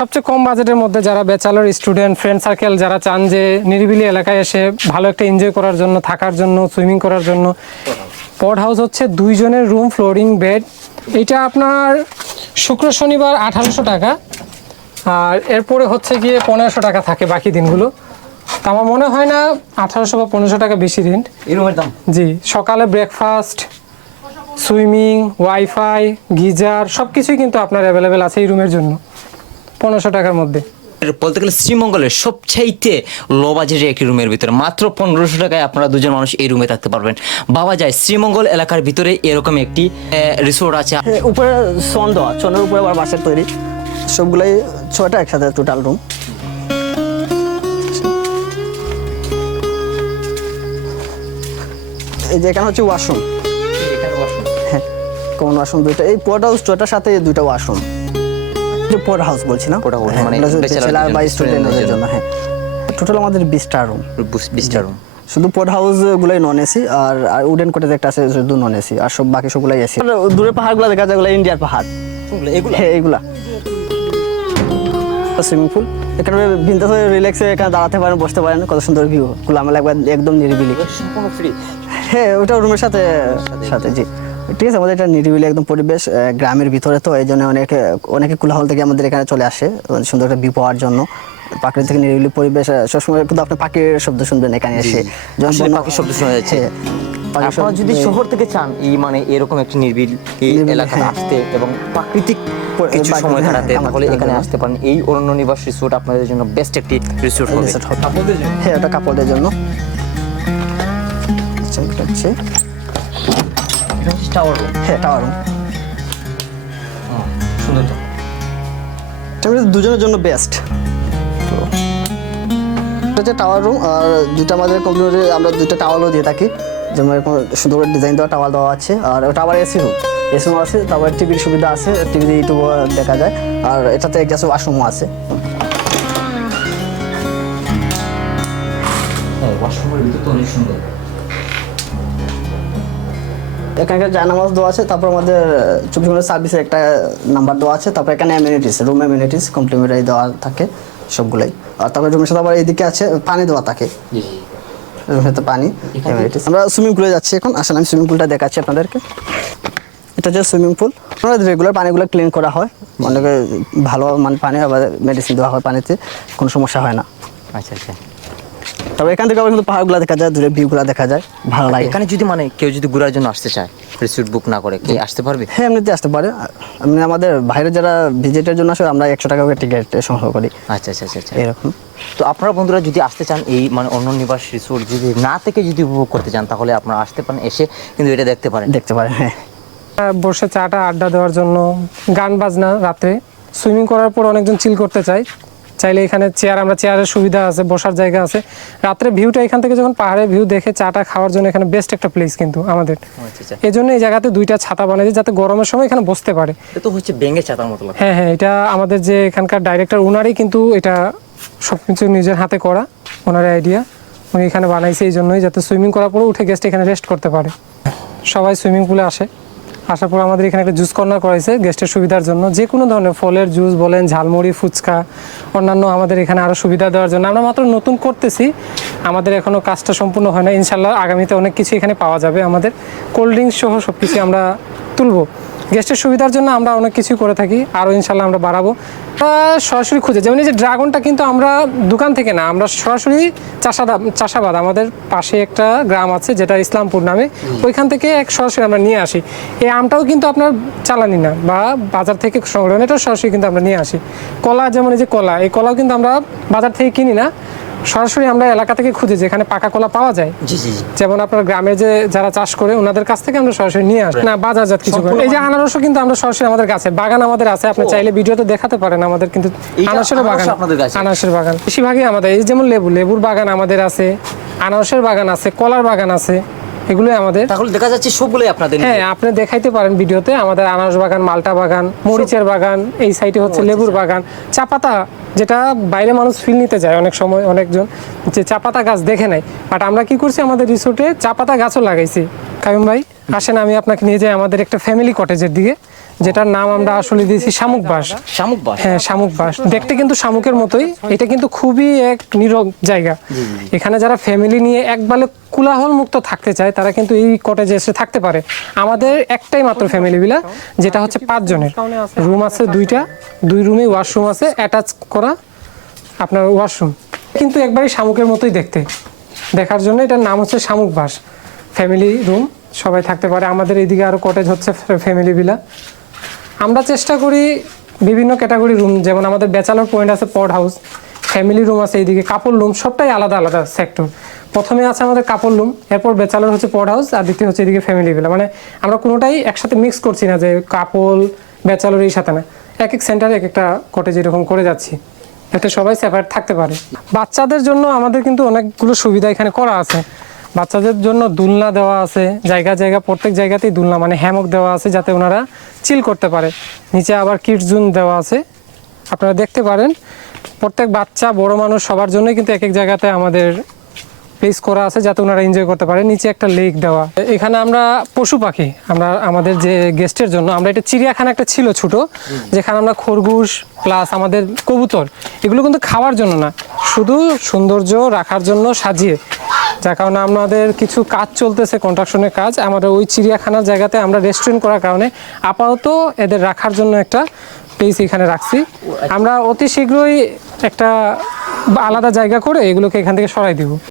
সবচেয়ে কম বাজেটের মধ্যে যারা ব্যাচেলর স্টুডেন্ট ফ্রেন্ড সার্কেল যারা চান যে নিরিবিলি এলাকায় এসে ভালো একটা এনজয় করার জন্য থাকার জন্য সুইমিং করার জন্য। পড হাউস হচ্ছে দুইজনের রুম ফ্লোরিং বেড এটা আপনার শুক্র শনিবার আঠারোশো টাকা। আর এরপরে হচ্ছে গিয়ে পনেরোশো টাকা থাকে বাকি দিনগুলো। তা আমার মনে হয় না আঠারোশো বা পনেরোশো টাকা বেশি দিন এই রুমের দাম? জি সকালে ব্রেকফাস্ট সুইমিং ওয়াইফাই গিজার সব কিছুই কিন্তু আপনার অ্যাভেলেবেল আছে এই রুমের জন্য। পনেরোশো টাকার মধ্যে। বলতে গেলে শ্রীমঙ্গলের সবচাইতে লো বাজেটের একটি রুমের ভিতরে। মাত্র পনেরোশো টাকায় আপনারা দুজন মানুষ এই রুমে থাকতে পারবেন। বাবা যায় শ্রীমঙ্গল এলাকার ভিতরে এরকম একটি রিসোর্ট আছে। উপরে সন দেওয়া সনের উপরে আবার বাসের তৈরি। সবগুলাই ছয়টা একসাথে টোটাল রুম এই যে এখানে হচ্ছে ওয়াশরুম হ্যাঁ কমন ওয়াশরুম দুইটা। এই পোর্ট হাউস ছয়টার সাথে দুইটা ওয়াশরুম পোর্ট হাউস হ্যাঁ, মানে এগুলো বা স্টুডেন্টদের জন্য। হ্যাঁ। টোটাল আমাদের বিশটা রুম বিশটা রুম শুধু গুলাই নন এসি আর উডেন কোটে একটা আছে শুধু নন এসি আর সব বাকি সবগুলাই এসি দূরে পাহাড়গুলো দেখা যায় ইন্ডিয়ার পাহাড়। এগুলো? হ্যাঁ এইগুলা সুইমিং পুল এখানে বিন্দাস হয়ে রিল্যাক্সে এখানে দাঁড়াতে পারেন বসতে পারেন কত সুন্দর ভিউ খোলামেলা একবার একদম নিরিবিলি। সম্পূর্ণ ফ্রি হ্যাঁ ওটা রুমের সাথে সাথে জি। ঠিক আছে আমাদের এটা নিরিবিলি একদম পরিবেশ গ্রামের ভিতরে তো এই জন্য অনেকে অনেকে কোলাহল থেকে আমাদের এখানে চলে আসে সুন্দর একটা ভিউ পাওয়ার জন্য। প্রাকৃতিক নিরিবিলি পরিবেশ সবসময় কিন্তু আপনি পাখির শব্দ শুনবেন এখানে এসে। যখন পাখির শব্দ শোনা যাচ্ছে। হ্যাঁ, আপনারা যদি শহর থেকে চান এই মানে এরকম একটি নির্বিল এই এলাকায় হ্যাঁ। আসতে এবং প্রাকৃতিক পরি- কিছু সময় হ্যাঁ, কাটাতে তাহলে এখানে আসতে পারেন। এই অরণ্য নিবাস রিসোর্ট আপনাদের জন্য বেস্ট একটি রিসোর্ট হবে। হ্যাঁ ওটা কাপড়দের জন্য। আচ্ছা, এটা হচ্ছে টাওয়ার রুম হ্যাঁ টাওয়ার রুম সুন্দর তো। এটা দুজনের জন্য বেস্ট এটা হচ্ছে টাওয়ার রুম আর দুটো আমাদের কম্পিউটারে আমরা দুটো টাওয়ারও দিয়ে থাকি। যেমন এরকম সুন্দর করে ডিজাইন দেওয়া টাওয়ার দেওয়া আছে। আর আবার এসি রুম এসি রুম আছে তারপর টিভির সুবিধা আছে টিভিতে ইউটিউব দেখা যায়। আর এটাতে গ্যাস ওয়াশরুমও আছে। হ্যাঁ ওয়াশরুমের ভিতর তো অনেক সুন্দর। এখানকার জায়নামাজ দেওয়া আছে তারপর আমাদের চব্বিশ ঘণ্টা সার্ভিসের একটা নাম্বার দেওয়া আছে তারপর এখানে অ্যামিনিটিস রুম অ্যামিনিটিস কমপ্লিমেন্টারি দেওয়া থাকে সবগুলাই। আর তারপরে রুমের সাথে আবার এইদিকে আছে পানি দেওয়া থাকে। রুমের সাথে পানি amenities। আমরা সুইমিং পুলে যাচ্ছি এখন আসলে আমি সুইমিং পুলটা দেখাচ্ছি আপনাদেরকে। এটা হচ্ছে সুইমিং পুল আমাদের রেগুলার পানিগুলো ক্লিন করা হয়। অনেকে ভালো মানে পানি আবার মেডিসিন দেওয়া হয় পানিতে কোনো সমস্যা হয় না। আচ্ছা আচ্ছা। তবে এখান থেকে আবার কিন্তু পাহাড়গুলো দেখা যায় দূরে ভিউগুলো দেখা যায় ভালো লাগে। এখানে যদি মানে কেউ যদি ঘোরার জন্য আসতে চায় রিসোর্ট বুক না করে কি আসতে পারবে? হ্যাঁ এমনিতে আসতে পারে। এমনি আমাদের বাইরে যারা ভিজিটের জন্য আসে আমরা একশো টাকা করে টিকিট সংগ্রহ করি। আচ্ছা আচ্ছা আচ্ছা আচ্ছা। এরকম। তো আপনারা বন্ধুরা যদি আসতে চান এই মানে অন্য নিবাস রিসোর্ট যদি না থেকে যদি উপভোগ করতে চান তাহলে আপনারা আসতে পারেন এসে কিন্তু এটা দেখতে পারেন। দেখতে পারেন হ্যাঁ। বসে চাটা আড্ডা দেওয়ার জন্য গান বাজনা রাত্রে সুইমিং করার পর অনেকজন চিল করতে চায়। চাইলে এখানে চেয়ার আমরা চেয়ারের সুবিধা আছে বসার জায়গা আছে। রাত্রে ভিউটা এখান থেকে যখন পাহাড়ের ভিউ দেখে চাটা খাওয়ার জন্য এখানে বেস্ট একটা প্লেস কিন্তু আমাদের। আচ্ছা আচ্ছা। এই জন্য এই জায়গাতে দুইটা ছাতা বানিয়েছে যাতে গরমের সময় এখানে বসতে পারে। তো হচ্ছে বেঙ্গে চাতার মতো হ্যাঁ হ্যাঁ এটা আমাদের যে এখানকার ডাইরেক্টর ওনারই কিন্তু এটা সবকিছু নিজের হাতে করা ওনার আইডিয়া উনি এখানে বানাইছে এই জন্যই যাতে সুইমিং করার পরে উঠে গেস্ট এখানে রেস্ট করতে পারে। সবাই সুইমিং পুলে আসে। আসার পর আমাদের এখানে একটা জুস কর্নার হয়েছে গেস্টের সুবিধার জন্য। যে কোনো ধরনের ফলের জুস বলেন, ঝালমুড়ি, ফুচকা, অন্যান্য আমাদের এখানে আরও সুবিধা দেওয়ার জন্য। আমরা মাত্র নতুন করতেছি, আমাদের এখনও কাজটা সম্পূর্ণ হয় না। ইনশাল্লাহ আগামীতে অনেক কিছু এখানে পাওয়া যাবে। আমাদের কোল্ড ড্রিঙ্কস সহ সব কিছু আমরা তুলবো। গেস্টের সুবিধার জন্য আমরা অনেক কিছুই করে থাকি আরও ইনশাল্লাহ আমরা বাড়াবো। সরাসরি খুঁজে যেমন এই যে ড্রাগনটা কিন্তু আমরা দোকান থেকে না আমরা সরাসরি চাষাবাদ চাষাবাদ আমাদের পাশে একটা গ্রাম আছে যেটা ইসলামপুর নামে ওইখান থেকে এক সরাসরি আমরা নিয়ে আসি। এই আমটাও কিন্তু আপনার চালানি না বা বাজার থেকে সংগ্রহ এটাও সরাসরি কিন্তু আমরা নিয়ে আসি। কলা যেমন এই যে কলা এই কলাও কিন্তু আমরা বাজার থেকে কিনি না সরাসরি আমরা এলাকা থেকে খুঁজে যেখানে পাকা কলা পাওয়া যায় যেমন আপনার গ্রামে যে যারা চাষ করে ওনাদের কাছ থেকে আমরা সরাসরি নিয়ে আসি। না বাজারজাত কিছু করে। এই যে আনারসও কিন্তু আমরা সরাসরি আমাদের কাছে বাগান আমাদের আছে আপনি চাইলে ভিডিওতে দেখাতে পারেন আমাদের কিন্তু আনারসের বাগান। আনারসের বাগান। বেশিরভাগই আমাদের এই যেমন লেবু লেবুর বাগান আমাদের আছে আনারসের বাগান আছে কলার বাগান আছে। এগুলোই আমাদের। তাহলে দেখা যাচ্ছে সবগুলোই আপনাদের হ্যাঁ আপনি দেখাইতে পারেন ভিডিওতে আমাদের আনারস বাগান মালটা বাগান মরিচের বাগান এই সাইডে হচ্ছে লেবুর বাগান। চাপাতা যেটা বাইরে মানুষ ফিল নিতে যায় অনেক সময় অনেকজন যে চাপাতা গাছ দেখে নেয় বাট আমরা কি করছি আমাদের রিসোর্টে চাপাতা গাছও লাগাইছি। কায়ুম ভাই আসেন আমি আপনাকে নিয়ে যাই আমাদের একটা ফ্যামিলি কটেজের দিকে। যেটার নাম আমরা আসলে দিয়েছি শামুক বাস শামুক বাস হ্যাঁ শামুক বাস দেখতে কিন্তু শামুকের মতোই। এটা কিন্তু খুবই এক নীরব জায়গা। এখানে যারা ফ্যামিলি নিয়ে একবারে কোলাহল মুক্ত থাকতে চায় তারা কিন্তু এই কটেজে এসে থাকতে পারে। আমাদের একটাই মাত্র ফ্যামিলি বিলা যেটা হচ্ছে পাঁচজনের রুম আছে দুইটা দুই রুমে ওয়াশরুম আছে অ্যাটাচ করা আপনার ওয়াশরুম কিন্তু একবারই শামুকের মতোই দেখতে। দেখার জন্য এটার নাম হচ্ছে শামুক বাস ফ্যামিলি রুম সবাই থাকতে পারে। আমাদের এদিকে আরও কটেজ হচ্ছে ফ্যামিলি ভিলা আমরা চেষ্টা করি বিভিন্ন ক্যাটাগরি রুম যেমন আমাদের ব্যাচেলর পয়েন্ট আছে পড হাউস ফ্যামিলি রুম আছে এইদিকে কাপড় রুম সবটাই আলাদা আলাদা সেক্টর প্রথমে আছে আমাদের কাপড় রুম এরপর ব্যাচেলর হচ্ছে পড হাউস আর দ্বিতীয় হচ্ছে এদিকে ফ্যামিলি ভিলা মানে আমরা কোনোটাই একসাথে মিক্স করছি না যে কাপড় ব্যাচেলর এই সাথে না। এক এক সেন্টারে এক একটা কটেজ এরকম করে যাচ্ছি, যাতে সবাই সেপারেট থাকতে পারে। বাচ্চাদের জন্য আমাদের কিন্তু অনেকগুলো সুবিধা এখানে করা আছে। বাচ্চাদের জন্য দুলনা দেওয়া আছে, জায়গা জায়গা, প্রত্যেক জায়গাতেই দুলনা মানে হ্যামক দেওয়া আছে যাতে ওনারা চিল করতে পারে। নিচে আবার কিডস জোন দেওয়া আছে। আপনারা দেখতে পারেন, প্রত্যেক বাচ্চা, বড় মানুষ সবার জন্যই কিন্তু এক এক জায়গাতে আমাদের প্লেস করা আছে যাতে ওনারা এনজয় করতে পারে। নিচে একটা লেক দেওয়া। এখানে আমরা পশু পাখি, আমরা, আমাদের যে গেস্টের জন্য, আমরা এটা চিড়িয়াখানা একটা ছিল ছোট, যেখানে আমরা খরগোশ প্লাস আমাদের কবুতর, এগুলো কিন্তু খাওয়ার জন্য না, শুধু সৌন্দর্য রাখার জন্য সাজিয়ে যার কারণে আমাদের কিছু কাজ চলতেছে কন্ট্রাকশনের কাজ। আমাদের ওই চিড়িয়াখানার জায়গাতে আমরা রেস্টুরেন্ট করার কারণে আপাতত এদের রাখার জন্য একটা প্লেস এখানে রাখছি। আমরা অতি শীঘ্রই একটা আলাদা জায়গা করে এগুলোকে এখান থেকে সরাই দিব।